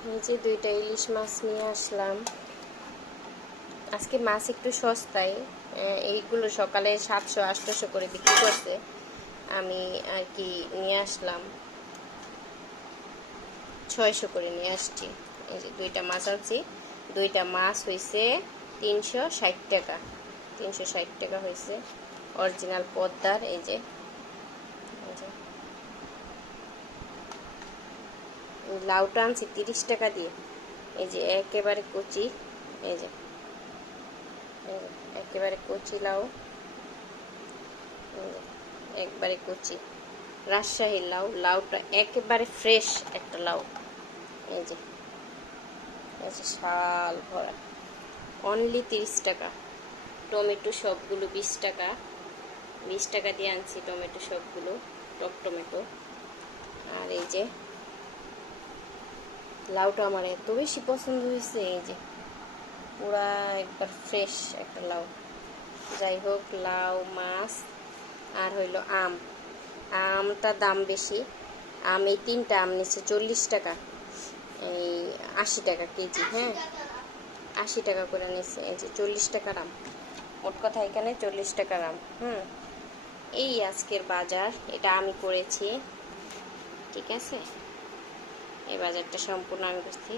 যে দুইটা ইলিশ মাছ নিয়ে আসলাম। আজকে মাছ একটু সস্তায় এইগুলো সকালে সাতশো, আটশোশো করে বিক্রি করছে। আমি আর কি নিয়ে আসলাম। ছয়শো করে নিয়ে আসছি। এই যে দুইটা মাছ আনছি। দুইটা মাছ হয়েছে তিনশো ষাট টাকা। তিনশো ষাট টাকা হয়েছে অরিজিনাল পদ্মার, এই যে। এই যে এই লাউটা আনছি, তিরিশ টাকা দিয়ে। এই যে একেবারে কচি, এই যে একেবারে কচি লাউ একবারে কচি। রাজশাহীর লাউ, লাউটা একেবারে ফ্রেশ একটা লাউ। এই যে শাল ভরা। অনলি তিরিশ টাকা। টমেটো সবগুলো বিশ টাকা। বিশ টাকা দিয়ে আনছি টমেটো সবগুলো, টক টমেটো। আর এই যে লাউটা আমার এত বেশি পছন্দ হয়েছে, এই যে পুরা একবার ফ্রেশ একটা লাউ। যাই হোক, লাউ, মাছ আর হইল আম। আমটা দাম বেশি। আম, এই তিনটা আম নিচ্ছে চল্লিশ টাকা। এই আশি টাকা কেজি হ্যাঁ? আশি টাকা করে নিচ্ছে, এই যে চল্লিশ টাকার আম। মোট কথা এখানে চল্লিশ টাকার আম, হুম? এই আজকের বাজার, এটা আমি করেছি। ঠিক আছে? এই বাজারটা সম্পূর্ণ আমি করছি